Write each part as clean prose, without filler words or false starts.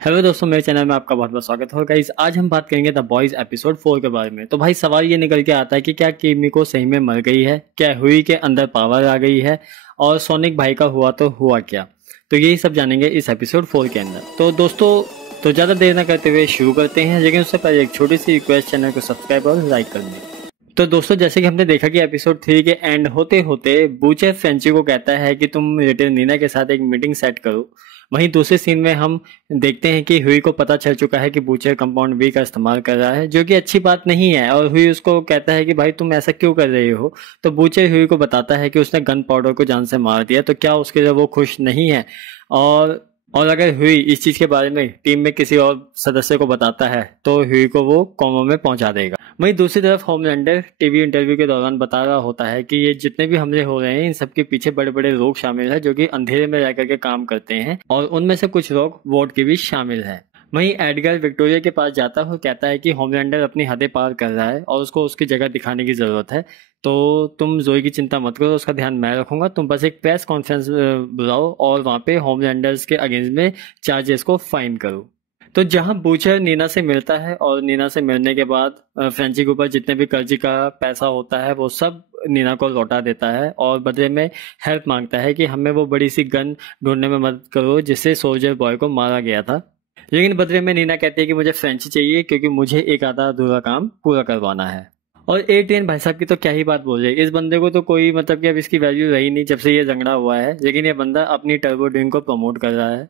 Hello दोस्तों, मेरे channel में आपका बहुत बहुत स्वागत है। गाइस, आज हम बात करेंगे द बॉयज एपिसोड 4 के बारे में। तो भाई सवाल ये निकल के आता है कि क्या किमीको सही में मर गई है, क्या हुई के अंदर पावर आ गई है, और सोनिक भाई का हुआ तो हुआ क्या। तो यही सब जानेंगे इस एपिसोड 4 के अंदर। तो दोस्तों, तो ज़्यादा देर ना करते हुए शुरू करते हैं, लेकिन उससे पहले एक छोटी सी रिक्वेस्ट, चैनल को सब्सक्राइब और लाइक कर दें। तो दोस्तों, जैसे कि हमने देखा कि एपिसोड 3 के एंड होते होते बूचर फ्रेंची को कहता है कि तुम लिटिल नीना के साथ एक मीटिंग सेट करो। वहीं दूसरे सीन में हम देखते हैं कि हुई को पता चल चुका है कि बूचर कंपाउंड बी का इस्तेमाल कर रहा है, जो कि अच्छी बात नहीं है। और हुई उसको कहता है कि भाई तुम ऐसा क्यों कर रहे हो। तो बूचर हुई को बताता है कि उसने गन पाउडर को जान से मार दिया, तो क्या उसके लिए वो खुश नहीं है। और अगर हुई इस चीज के बारे में टीम में किसी और सदस्य को बताता है तो हुई को वो कोमा में पहुंचा देगा। वहीं दूसरी तरफ होमलैंडर टीवी इंटरव्यू के दौरान बता रहा होता है कि ये जितने भी हमले हो रहे हैं इन सबके पीछे बड़े बड़े लोग शामिल हैं, जो कि अंधेरे में रह करके काम करते हैं, और उनमें से कुछ लोग वोट के भी शामिल हैं। वहीं एडगर विक्टोरिया के पास जाता है और कहता है कि होमलैंडर अपनी हदें पार कर रहा है और उसको उसकी जगह दिखाने की जरूरत है। तो तुम जोई की चिंता मत करो, उसका ध्यान मैं रखूंगा। तुम बस एक प्रेस कॉन्फ्रेंस बुलाओ और वहां पे होमलैंडर्स के अगेंस्ट में चार्जेस को फाइन करो। तो जहां बूचर नीना से मिलता है और नीना से मिलने के बाद फ्रेंची के ऊपर जितने भी कर्ज का पैसा होता है वो सब नीना को लौटा देता है, और बदले में हेल्प मांगता है कि हमें वो बड़ी सी गन ढूंढने में मदद करो जिससे सोल्जर बॉय को मारा गया था। लेकिन बदले में नीना कहती है कि मुझे फ्रेंची चाहिए क्योंकि मुझे एक आधा अधूरा काम पूरा करवाना है। और A10 भाई साहब की तो क्या ही बात बोल रही है। इस बंदे को तो कोई मतलब कि अब इसकी वैल्यू रही नहीं जब से ये झगड़ा हुआ है, लेकिन ये बंदा अपनी टर्बो ड्रिंक को प्रमोट कर रहा है।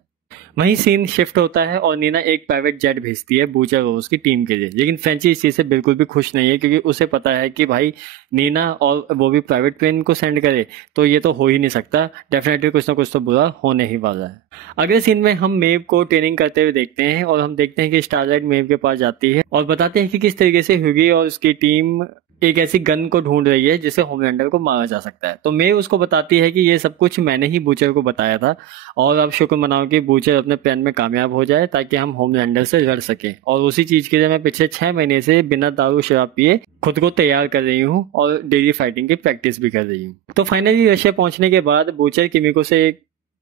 वहीं सीन शिफ्ट होता है और नीना एक प्राइवेट जेट भेजती है बूचर रोज की टीम के लिए, लेकिन फ्रेंची इस चीज से बिल्कुल भी खुश नहीं है, क्योंकि उसे पता है कि भाई नीना और वो भी प्राइवेट प्लेन को सेंड करे तो ये तो हो ही नहीं सकता। डेफिनेटली कुछ ना कुछ तो बुरा होने ही वाला है। अगले सीन में हम मेव को ट्रेनिंग करते हुए देखते हैं, और हम देखते हैं कि स्टारलाइट मेव के पास जाती है और बताते हैं कि किस तरीके से ह्यूगी और उसकी टीम एक ऐसी गन को ढूंढ रही है जिससे होमलैंडर को मारा जा सकता है। तो मेव उसको बताती है कि ये सब कुछ मैंने ही बूचर को बताया था, और अब शुक्र मनाओ कि बूचर अपने प्लान में कामयाब हो जाए ताकि हम होमलैंडर से लड़ सकें। और उसी चीज के लिए मैं पिछले 6 महीने से बिना दारू शराब पिए खुद को तैयार कर रही हूँ और डेली फाइटिंग की प्रैक्टिस भी कर रही हूँ। तो फाइनली रशिया पहुंचने के बाद बूचर किमिको से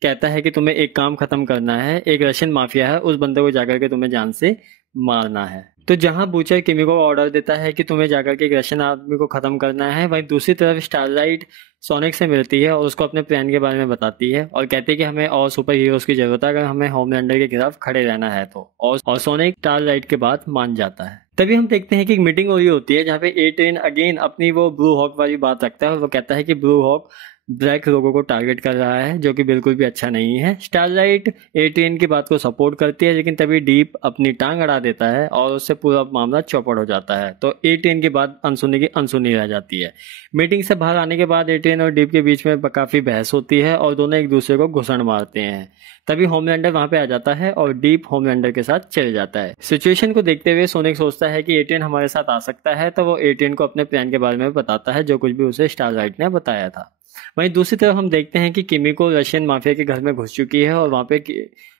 कहता है कि तुम्हें एक काम खत्म करना है। एक रशियन माफिया है, उस बंदे को जाकर के तुम्हें जान से मारना है। तो जहां बूचर किमिको को ऑर्डर देता है कि तुम्हें जाकर के एक रशियन आदमी को खत्म करना है, वहीं दूसरी तरफ स्टारलाइट सोनिक से मिलती है और उसको अपने प्लान के बारे में बताती है और कहती है कि हमें और सुपर हीरोज की जरूरत है अगर हमें होमलैंडर के खिलाफ खड़े रहना है तो। और सोनिक स्टारलाइट के बाद मान जाता है। तभी हम देखते हैं कि एक मीटिंग हो रही होती है जहाँ पे A10 अगेन अपनी वो ब्लू हॉक वाली बात रखता है, और वो कहता है कि ब्लू हॉक ब्लैक लोगों को टारगेट कर रहा है, जो कि बिल्कुल भी अच्छा नहीं है। स्टारलाइट A10 की बात को सपोर्ट करती है, लेकिन तभी डीप अपनी टांग अड़ा देता है और उससे पूरा मामला चौपट हो जाता है। तो A10 की बात अनसुनी की अनसुनी रह जाती है। मीटिंग से बाहर आने के बाद A10 और डीप के बीच में काफी बहस होती है और दोनों एक दूसरे को घुसड़ मारते हैं। तभी होमलैंडर वहां पे आ जाता है और डीप होमलैंडर के साथ चल जाता है। सिचुएशन को देखते हुए सोनिक सोचता है कि A10 हमारे साथ आ सकता है, तो वो A10 को अपने प्लान के बारे में बताता है जो कुछ भी उसे स्टारलाइट ने बताया था। वहीं दूसरी तरफ हम देखते हैं कि किमिको रशियन माफिया के घर में घुस चुकी है और वहां पे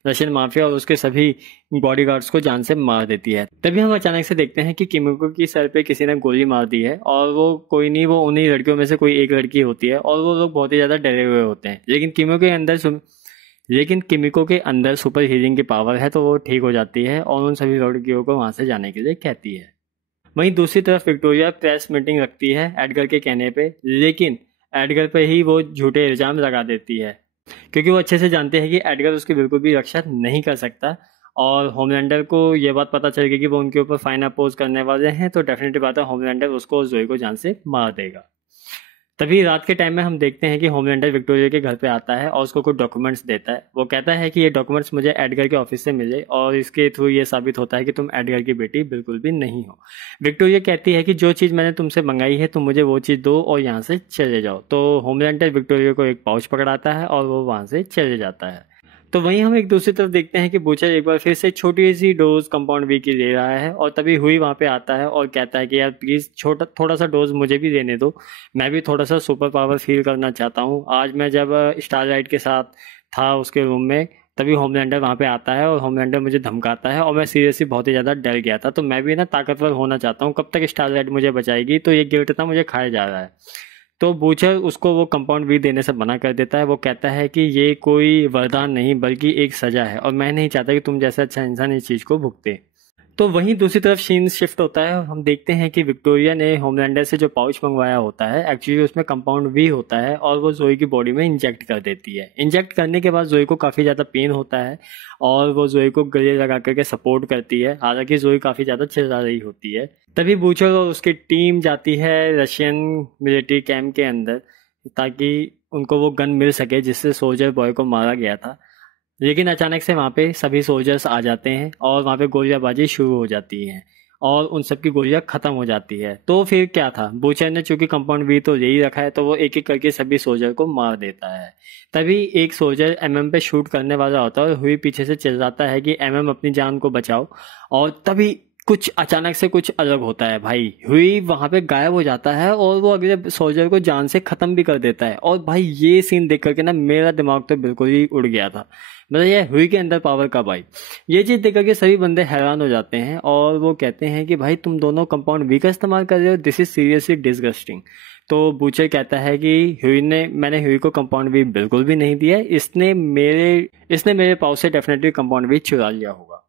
रशियन माफिया और उसके सभी बॉडीगार्ड्स को जान से मार देती है। तभी हम अचानक से देखते हैं कि किमिको की सर पे किसी ने गोली मार दी है, और वो कोई नहीं, वो उन्हीं लड़कियों में से कोई एक लड़की होती है, और वो लोग बहुत ही ज्यादा डरे हुए होते हैं। लेकिन किमिको के अंदर सुपर हीलिंग की पावर है, तो वो ठीक हो जाती है और उन सभी लड़कियों को वहां से जाने के लिए कहती है। वहीं दूसरी तरफ विक्टोरिया प्रेस मीटिंग रखती है एडगर के कहने पे, लेकिन एडगर पे ही वो झूठे इल्जाम लगा देती है, क्योंकि वो अच्छे से जानते हैं कि एडगर उसकी बिल्कुल भी रक्षा नहीं कर सकता। और होमलैंडर को ये बात पता चल गई कि वो उनके ऊपर फाइन अपोज करने वाले हैं, तो डेफिनेटली बात है होमलैंडर उसको जोई को जान से मार देगा। तभी रात के टाइम में हम देखते हैं कि होमलैंडर विक्टोरिया के घर पे आता है और उसको कुछ डॉक्यूमेंट्स देता है। वो कहता है कि ये डॉक्यूमेंट्स मुझे एडगर के ऑफिस से मिले और इसके थ्रू ये साबित होता है कि तुम एडगर की बेटी बिल्कुल भी नहीं हो। विक्टोरिया कहती है कि जो चीज़ मैंने तुमसे मंगाई है तुम मुझे वो चीज़ दो और यहाँ से चले जाओ। तो होमलैंडर विक्टोरिया को एक पाउच पकड़ाता है और वो वहाँ से चले जाता है। तो वहीं हम एक दूसरी तरफ देखते हैं कि बूचर एक बार फिर से छोटी सी डोज कंपाउंड बी की ले रहा है, और तभी हुई वहां पे आता है और कहता है कि यार प्लीज छोटा थोड़ा सा डोज मुझे भी देने दो, मैं भी थोड़ा सा सुपर पावर फील करना चाहता हूँ। आज मैं जब स्टारलाइट के साथ था उसके रूम में, तभी होमलैंडर वहां पे आता है और होमलैंडर मुझे धमकाता है और मैं सीरियसली बहुत ही ज़्यादा डर गया था। तो मैं भी ना ताकतवर होना चाहता हूँ, कब तक स्टारलाइट मुझे बचाएगी, तो ये गिल्ट था मुझे खाया जा रहा है। तो बूचर उसको वो कंपाउंड वी देने से मना कर देता है। वो कहता है कि ये कोई वरदान नहीं बल्कि एक सजा है और मैं नहीं चाहता कि तुम जैसा अच्छा इंसान इस चीज़ को भुगते। तो वहीं दूसरी तरफ सीन शिफ्ट होता है और हम देखते हैं कि विक्टोरिया ने होमलैंडर से जो पाउच मंगवाया होता है एक्चुअली उसमें कंपाउंड वी होता है और वो जोई की बॉडी में इंजेक्ट कर देती है। इंजेक्ट करने के बाद जोई को काफ़ी ज़्यादा पेन होता है और वो जोई को गले लगा करके सपोर्ट करती है, हालांकि जोई काफ़ी ज़्यादा चिल्ला रही होती है। तभी बूचर और उसकी टीम जाती है रशियन मिलिट्री कैंप के अंदर ताकि उनको वो गन मिल सके जिससे सोल्जर बॉय को मारा गया था। लेकिन अचानक से वहाँ पे सभी सोल्जर्स आ जाते हैं और वहाँ पे गोलियाबाजी शुरू हो जाती है और उन सब की गोलियां खत्म हो जाती है। तो फिर क्या था, बूचर ने चूंकि कंपाउंड वी तो यही रखा है तो वो एक एक करके सभी सोल्जर को मार देता है। तभी एक सोल्जर एमएम पे शूट करने वाला होता है और हुई पीछे से चिल्लाता है कि एमएम अपनी जान को बचाओ। और तभी कुछ अचानक से कुछ अलग होता है भाई, हुई वहां पे गायब हो जाता है और वो अगले सोल्जर को जान से खत्म भी कर देता है। और भाई ये सीन देख करके ना मेरा दिमाग तो बिल्कुल ही उड़ गया था, मतलब ये हुई के अंदर पावर कब आई। ये चीज देख करके सभी बंदे हैरान हो जाते हैं और वो कहते हैं कि भाई तुम दोनों कंपाउंड वी का इस्तेमाल कर रहे हो, दिस इज सीरियसली डिसगस्टिंग। तो बूचर कहता है कि मैंने हुई को कंपाउंड वी बिल्कुल भी नहीं दिया, इसने मेरे पाउच से डेफिनेटली कंपाउंड वी चुरा लिया होगा।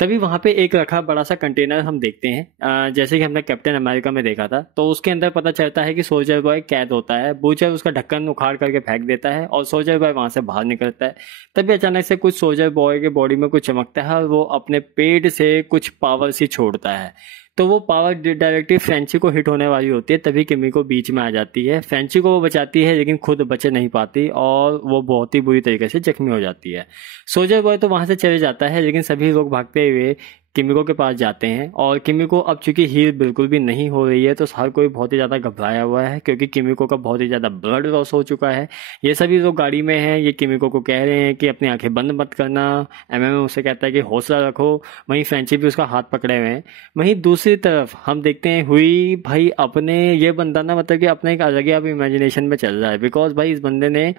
तभी वहां पे एक रखा बड़ा सा कंटेनर हम देखते हैं, जैसे कि हमने कैप्टन अमेरिका में देखा था। तो उसके अंदर पता चलता है कि सोल्जर बॉय कैद होता है। बूचर उसका ढक्कन उखाड़ करके फेंक देता है और सोल्जर बॉय वहां से बाहर निकलता है। तभी अचानक से कुछ सोल्जर बॉय के बॉडी में कुछ चमकता है और वो अपने पेट से कुछ पावर सी छोड़ता है। तो वो पावर डायरेक्टली फ्रेंची को हिट होने वाली होती है, तभी किमी को बीच में आ जाती है। फ्रेंची को वो बचाती है लेकिन खुद बचे नहीं पाती और वो बहुत ही बुरी तरीके से जख्मी हो जाती है। सोल्जर बॉय तो वहां से चले जाता है लेकिन सभी लोग भागते हुए किमिको के पास जाते हैं और किमिको अब चूंकि हील बिल्कुल भी नहीं हो रही है तो हर कोई बहुत ही ज़्यादा घबराया हुआ है क्योंकि किमिको का बहुत ही ज़्यादा ब्लड लॉस हो चुका है। ये सभी लोग गाड़ी में हैं, ये किमिको को कह रहे हैं कि अपनी आंखें बंद मत करना। एमएम उसे कहता है कि हौसला रखो। वहीं फ्रेंची भी उसका हाथ पकड़े हुए हैं। वहीं दूसरी तरफ हम देखते हैं हुई भाई अपने ये बंदा ना मतलब कि अपने एक अलग ही अब इमेजिनेशन में चल रहा है, बिकॉज भाई इस बंदे ने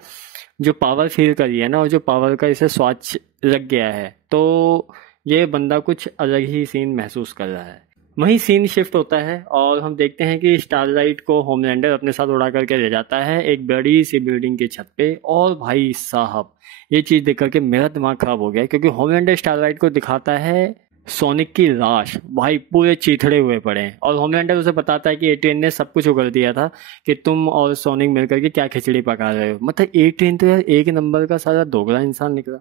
जो पावर फील करी है ना और जो पावर का इसे स्वाद लग गया है तो ये बंदा कुछ अलग ही सीन महसूस कर रहा है। वहीं सीन शिफ्ट होता है और हम देखते हैं कि स्टारलाइट को होमलैंडर अपने साथ उड़ा करके ले जाता है एक बड़ी सी बिल्डिंग की छत पे। और भाई साहब ये चीज़ देख करके मेरा दिमाग खराब हो गया क्योंकि होमलैंडर स्टारलाइट को दिखाता है सोनिक की लाश, भाई पूरे चीथड़े हुए पड़े हैं। और होमलैंडर उसे बताता है कि एट्रेन ने सब कुछ उगल दिया था कि तुम और सोनिक मिलकर के क्या खिचड़ी पका रहे हो। मतलब एट्रेन तो यार एक नंबर का सारा दोगला इंसान निकला।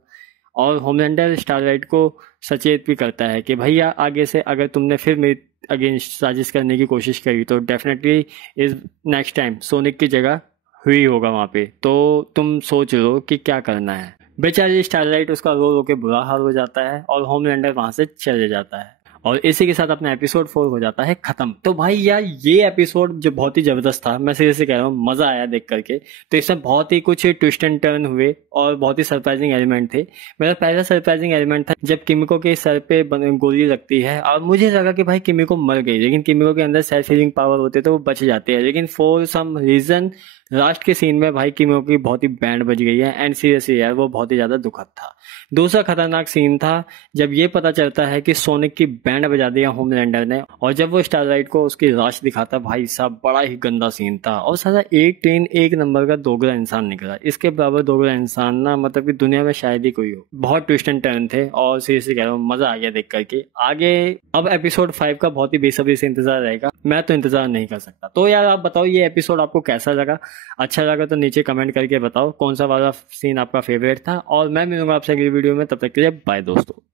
और होमलैंडर स्टारलाइट को सचेत भी करता है कि भैया आगे से अगर तुमने फिर मेरी अगेंस्ट साजिश करने की कोशिश करी तो डेफिनेटली इस नेक्स्ट टाइम सोनिक की जगह हुई होगा वहाँ पे, तो तुम सोच लो कि क्या करना है। बेचारी स्टारलाइट उसका रो रो के बुरा हाल हो जाता है और होमलैंडर वहां से चले जाता है और इसी के साथ अपना एपिसोड 4 हो जाता है खत्म। तो भाई यार ये एपिसोड जो बहुत ही जबरदस्त था, मैं सीरियसली कह रहा हूँ, मजा आया देख करके। तो इसमें बहुत ही कुछ ट्विस्ट एंड टर्न हुए और बहुत ही सरप्राइजिंग एलिमेंट थे। मेरा पहला सरप्राइजिंग एलिमेंट था जब किमिको के सर पे गोली लगती है और मुझे लगा कि भाई किमिको मर गई, लेकिन किमिको के अंदर सेल्फ हीलिंग पावर होते तो वो बच जाते हैं। लेकिन फॉर सम रीजन लास्ट के सीन में भाई किमिको की बहुत ही बैंड बज गई है एंड सीरियसली यार वो बहुत ही ज्यादा दुखद था। दूसरा खतरनाक सीन था जब ये पता चलता है कि सोनिक की बैंड बजा दिया होमलैंडर ने और जब वो स्टारलाइट को उसकी लाश दिखाता, भाई साहब बड़ा ही गंदा सीन था। और सारा एक ट्रेन एक नंबर का दोगला इंसान निकला, इसके बराबर दोगला इंसान ना मतलब कि दुनिया में शायद ही कोई हो। बहुत ट्विस्ट एंड टर्न थे और सीरियसली कह रहा हूँ मजा आ गया देख करके। आगे अब एपिसोड 5 का बहुत ही बेसब्री से इंतजार रहेगा, मैं तो इंतजार नहीं कर सकता। तो यार आप बताओ ये एपिसोड आपको कैसा लगा, अच्छा लगा तो नीचे कमेंट करके बताओ कौन सा वाला सीन आपका फेवरेट था। और मैं मिलूंगा आपसे अगली वीडियो में, तब तक के लिए बाय दोस्तों।